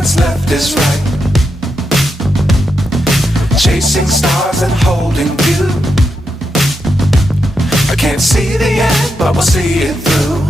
what's left is right. Chasing stars and holding you. I can't see the end, but we'll see it through.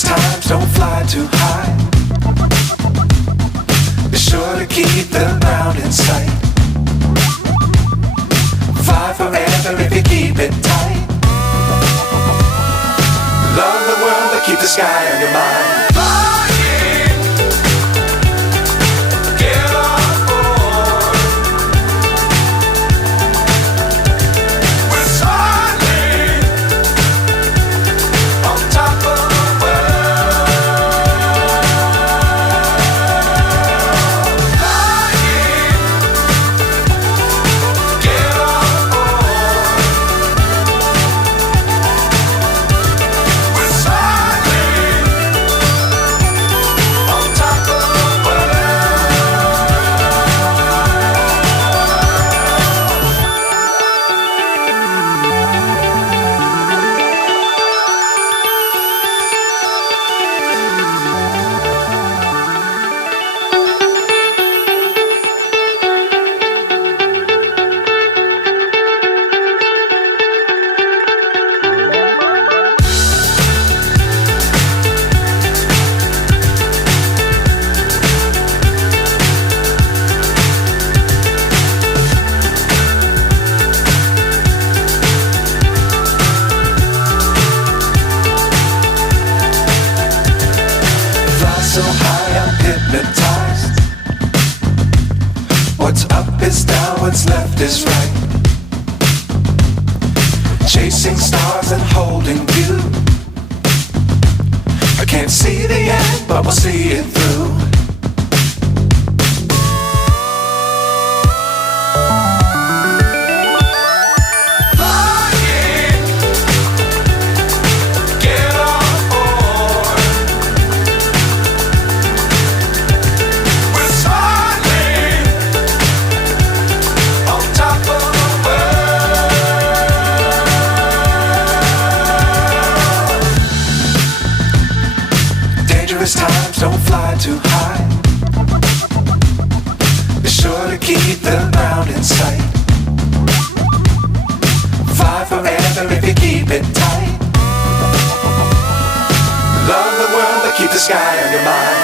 Times don't fly too high. Be sure to keep the ground in sight. Fly forever if you keep it tight. Love the world but keep the sky on your mind. So high I'm hypnotized. What's up is down, what's left is right. Chasing stars and holding you. I can't see the end, but we'll see it through. Times don't fly too high. Be sure to keep the ground in sight. Fly forever if you keep it tight. Love the world but keep the sky on your mind.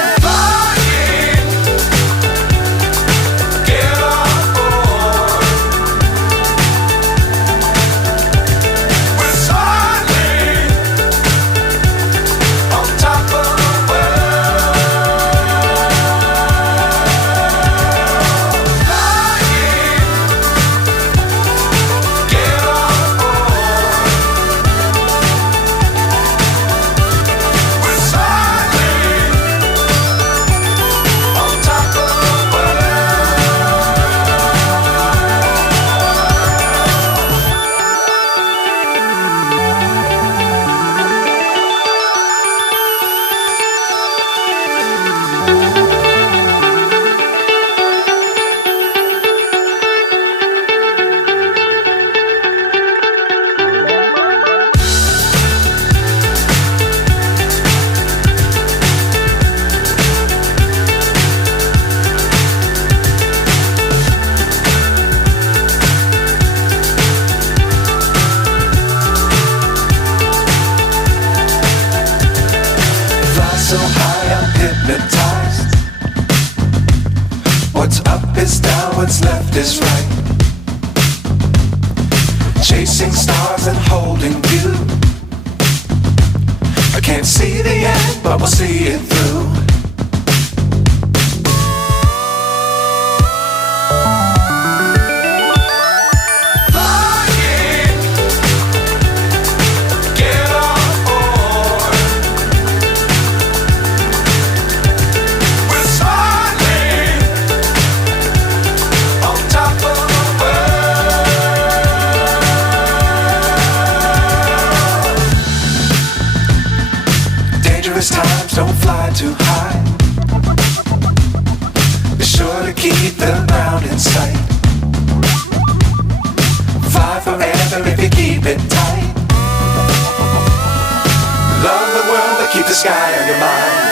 So high I'm hypnotized. What's up is down, what's left is right. Chasing stars and holding you. I can't see the end, but we'll see it through. keep the ground in sight. Fly forever if you keep it tight. Love the world but keep the sky on your mind.